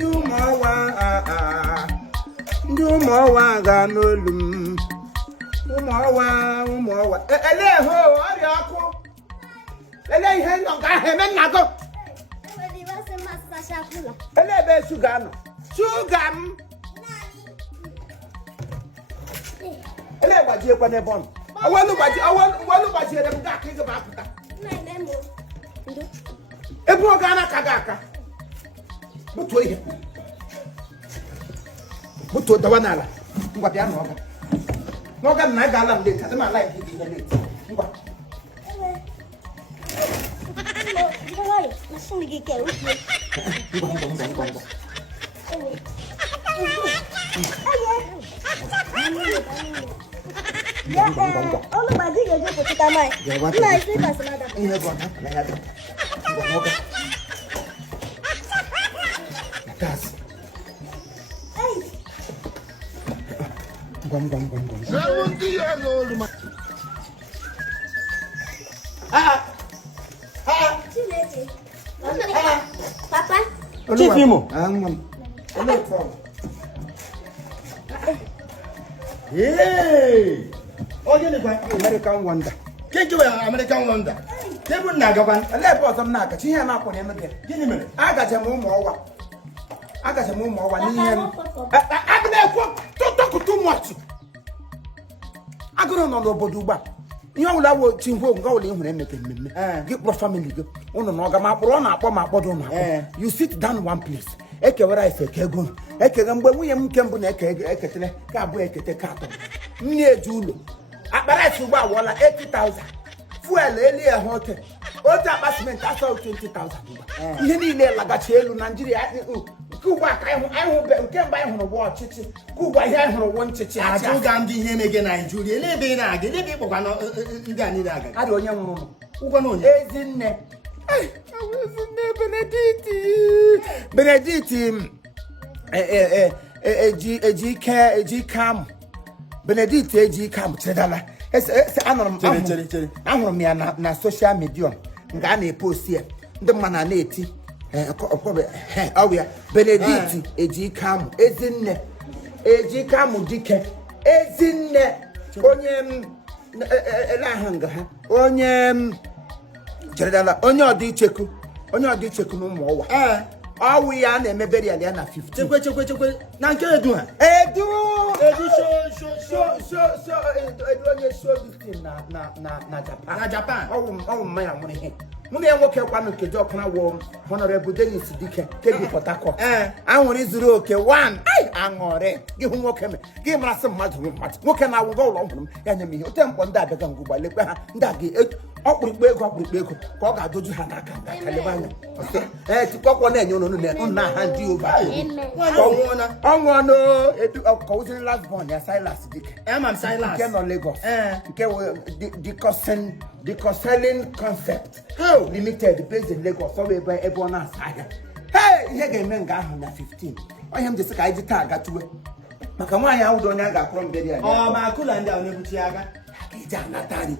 ndị ụmụ ọwa ga n'olu m ụmụ ọwa ele ho ọrịa ọkụ ele ihe nọ ga eme nna go ele ebe shuga nọ shuga m ele gbajiekwa n'ebe ọ nọ awolu gbajiere m ga aka ị ga apụta ebe ọ ga na aka ga aka butuo ihe butuo dawa n'ala ngwa bịa n'ọga na ga ala m leta dị m ala ihe dị leta ngwa Papa. Chief Imo. Hey! Oh, you know American Wonder. Can't you American Wonder? They would not go on. I left us some naga. She had not put him again. Give me. I got a more. I got a more. I don't too much. I go on the Boduba. You know, I will team home go in when I get your family. You sit down one place. Eke where I say Kegun. Eke Gambo, William Campbell, Eke, Cabo, Eke, Cato. Near Julo. Abarasuba, 80,000. Fuel, Elia Hotel. What apartment? That's all 20,000. You need Lagachelu, Nigeria. Cuba, I hope can buy on a watch. Cuba, I have one church. I don't gamble him again. I Julia. Let me people. I don't know. Who can know? Benedetti. G cam. Benedetti G cam. Tedala. I'm me na social media. Ngane post here. The man na neti. Benedetti G cam. G cam dike. Ezinne. Onye Tedala. Onye odi cheku no mo wa. We are na emebere ya na 15. Chekwe. Na nke edu ha. Edu show na Japan. Na Japan. Oh my amune he. Mune enwoke kwa no kejo kana wo Honorable Dennis Dike kebi Port Harcourt. Anwuri zuru oke 1. Angore. Gi hu nwoke me. Gi mara se mmadu nwoke na wo go lo hunu. Ya nya me he. Otempo nda abega ngugba lekwe ha. Nda gi okpurikpe ego ka ọ ga-adoju ha n'aka kalibanya tikọkọ na-enye unu na ha ndị oba ọnwụ no edu ọkọwụziri last born ya Silas Dike Silas nke nọ Lagos nke the conselling concept limited based in Lagos ọ ebe ọ na-asa ahịa ihe ga-eme nga ahụ na 15 onye m jesi ka anyị ji taa agatuwe maka nwaanyị ahụ dị onye a ga-akpọrọ mberi ya ma akụla ndị ahụ na-ebuchi aga Janatari.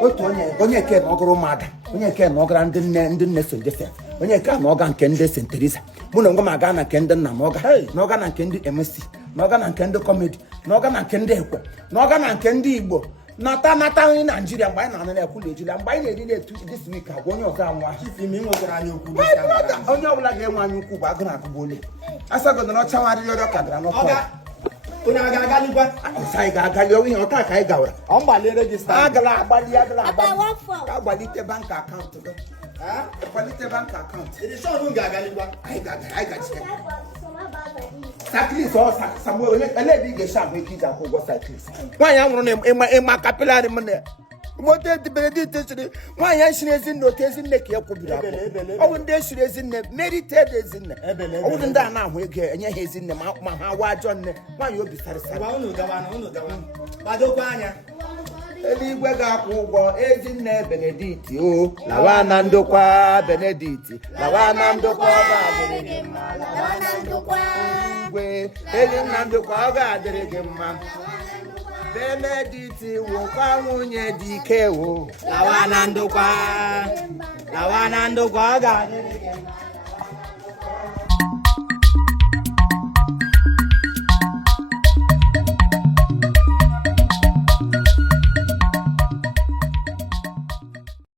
Otu onye ke na ogoro mada. Onye ke na ogara ndị nne so Joseph. Onye ke na oga nke ndị St. Teresa. Mụ na ngwa ma ga na nke ndị nna m oga. Na oga na nke ndị MC. Na oga na nke ndị comedy. Na oga na nke ndị ekwe. Na oga na nke ndị Igbo. Nata nri Nigeria mgbe anyị na ekwu ejila mgbe anyị na-eri etu this week agwa onye ọzọ anwa. Chifimi nwetara anyị okwu. Onye ọbụla ga-enwe anyị ukwu bụ agụ na agụgbo ole. Asagodo na ọcha nwarịrị ọrịa kadara n'ọkụ. Onye aga-agali gwa anyị ga-agali ọnwụ ihe ọta ka anyị gawara ọ mgbali regista agbalite bank akaụntụ gị agbalite bank akaụntụ anyị ga-achike cyclist ọ Samuel ele ị ga-esi ahụ ike iji akwụ ụgwọ cyclist nwaanyị anwụrụ na ịma kapịlarị m na moto Benedict siri nwaanyị shiri ezinne otu ezinne ka ya kwubiri akwụ ọ bụ ndị shiri ezinne merited ezinne ọ bụ ndị a na-ahụ ego enye ha ezinne ma ha wa ajọ nne nwaanyị obi sarịsarị eluigwe ga-akwụ ụgwọ ezinne Benedict o lawa na ndokwa Benedict lawa na ndokwa ọ ga-adịrị gị mma lawa na ndokwa igwe ezinna ndokwa ọ ga-adịrị gị mma Benedict wụkwa nwunye Dike o lawa na ndokwa ọ ga-adịrị gị mma